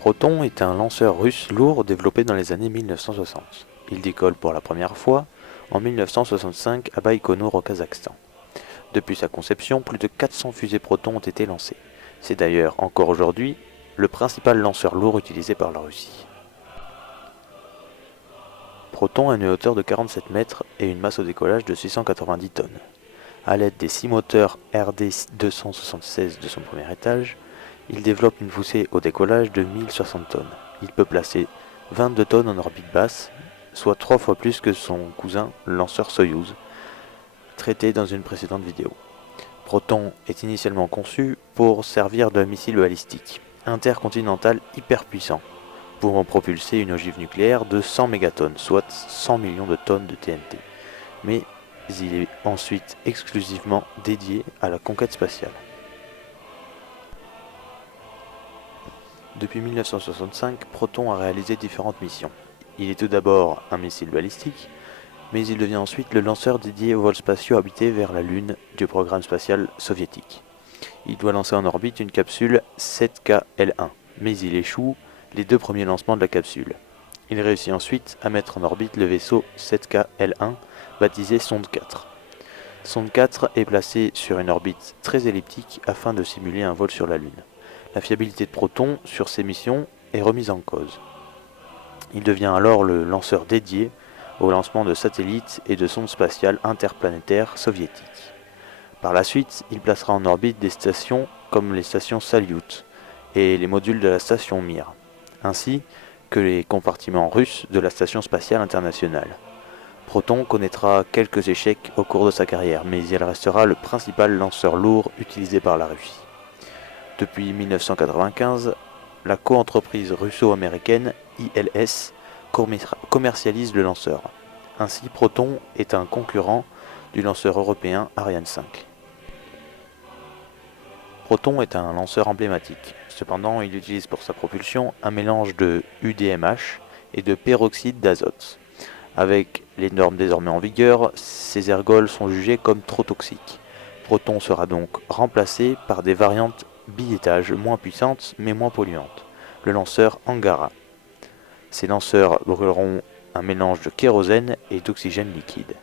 Proton est un lanceur russe lourd développé dans les années 1960. Il décolle pour la première fois en 1965 à Baïkonour au Kazakhstan. Depuis sa conception, plus de 400 fusées Proton ont été lancées. C'est d'ailleurs encore aujourd'hui le principal lanceur lourd utilisé par la Russie. Proton a une hauteur de 47 mètres et une masse au décollage de 690 tonnes. À l'aide des 6 moteurs RD-276 de son premier étage, il développe une poussée au décollage de 1060 tonnes. Il peut placer 22 tonnes en orbite basse, soit 3 fois plus que son cousin, le lanceur Soyouz, traité dans une précédente vidéo. Proton est initialement conçu pour servir de missile balistique intercontinental hyper puissant, pouvant propulser une ogive nucléaire de 100 mégatonnes, soit 100 millions de tonnes de TNT. Mais il est ensuite exclusivement dédié à la conquête spatiale. Depuis 1965, Proton a réalisé différentes missions. Il est tout d'abord un missile balistique, mais il devient ensuite le lanceur dédié aux vols spatiaux habités vers la Lune du programme spatial soviétique. Il doit lancer en orbite une capsule 7KL1, mais il échoue les 2 premiers lancements de la capsule. Il réussit ensuite à mettre en orbite le vaisseau 7KL1, baptisé Sonde 4. Sonde 4 est placée sur une orbite très elliptique afin de simuler un vol sur la Lune. La fiabilité de Proton sur ces missions est remise en cause. Il devient alors le lanceur dédié au lancement de satellites et de sondes spatiales interplanétaires soviétiques. Par la suite, il placera en orbite des stations comme les stations Salyut et les modules de la station Mir, ainsi que les compartiments russes de la station spatiale internationale. Proton connaîtra quelques échecs au cours de sa carrière, mais il restera le principal lanceur lourd utilisé par la Russie. Depuis 1995, la coentreprise russo-américaine ILS commercialise le lanceur. Ainsi, Proton est un concurrent du lanceur européen Ariane 5. Proton est un lanceur emblématique. Cependant, il utilise pour sa propulsion un mélange de UDMH et de peroxyde d'azote. Avec les normes désormais en vigueur, ces ergols sont jugés comme trop toxiques. Proton sera donc remplacé par des variantes biétage moins puissantes mais moins polluantes, le lanceur Angara. Ces lanceurs brûleront un mélange de kérosène et d'oxygène liquide.